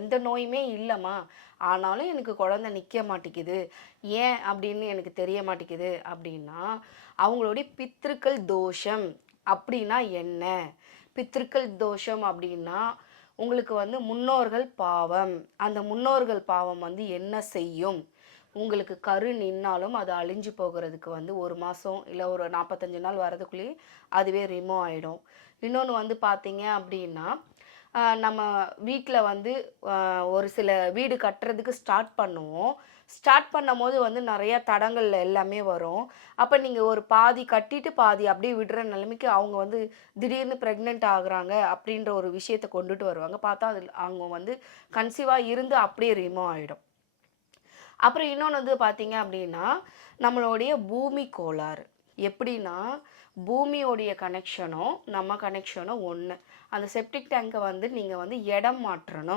எந்த நோயுமே இல்லைம்மா, ஆனாலும் எனக்கு குழந்தை நிற்க மாட்டேங்குது, ஏன் அப்படின்னு எனக்கு தெரிய மாட்டேங்குது அப்படின்னா, அவங்களுடைய பித்ருக்கள் தோஷம் அப்படின்னா என்ன? பித்ருக்கள் தோஷம் அப்படின்னா, உங்களுக்கு வந்து முன்னோர்கள் பாவம். அந்த முன்னோர்கள் பாவம் வந்து என்ன செய்யும்? உங்களுக்கு கரு நின்னாலும் அது அழிஞ்சு போகுறதுக்கு வந்து 1 மாசம் இல்ல ஒரு 45 நாள் வரதுக்குள்ளேயே அதுவே ரிமூவ் ஆயிடும். இன்னொன்னு வந்து பார்த்தீங்க அப்படின்னா, நம்ம வீட்ல வந்து ஒரு சில வீடு கட்டுறதுக்கு ஸ்டார்ட் பண்ணுவோம். ஸ்டார்ட் பண்ணும்போது வந்து நெறையா தடங்கல் எல்லாமே வரும். அப்ப நீங்க ஒரு பாதி கட்டிட்டு பாதி அப்படியே விடுற நிலைமைக்கு அவங்க வந்து திடீர்னு பிரெக்னன்ட் ஆகுறாங்க அப்படின்ற ஒரு விஷயத்த கொண்டுட்டு வருவாங்க. பார்த்தா அதில அவங்க வந்து கன்சீவா இருந்து அப்படியே ரிமூவ் ஆயிடும். அப்புறம் இன்னொன்னு வந்து பார்த்தீங்க அப்படின்னா, நம்மளுடைய பூமி கோளாறு. எப்படின்னா, பூமியோடைய கனெக்ஷனும், நம்ம கனெக்ஷனும் ஒண்ணு. அந்த செப்டிக் டேங்க வந்து நீங்க வந்து இடம் மாற்றணும்.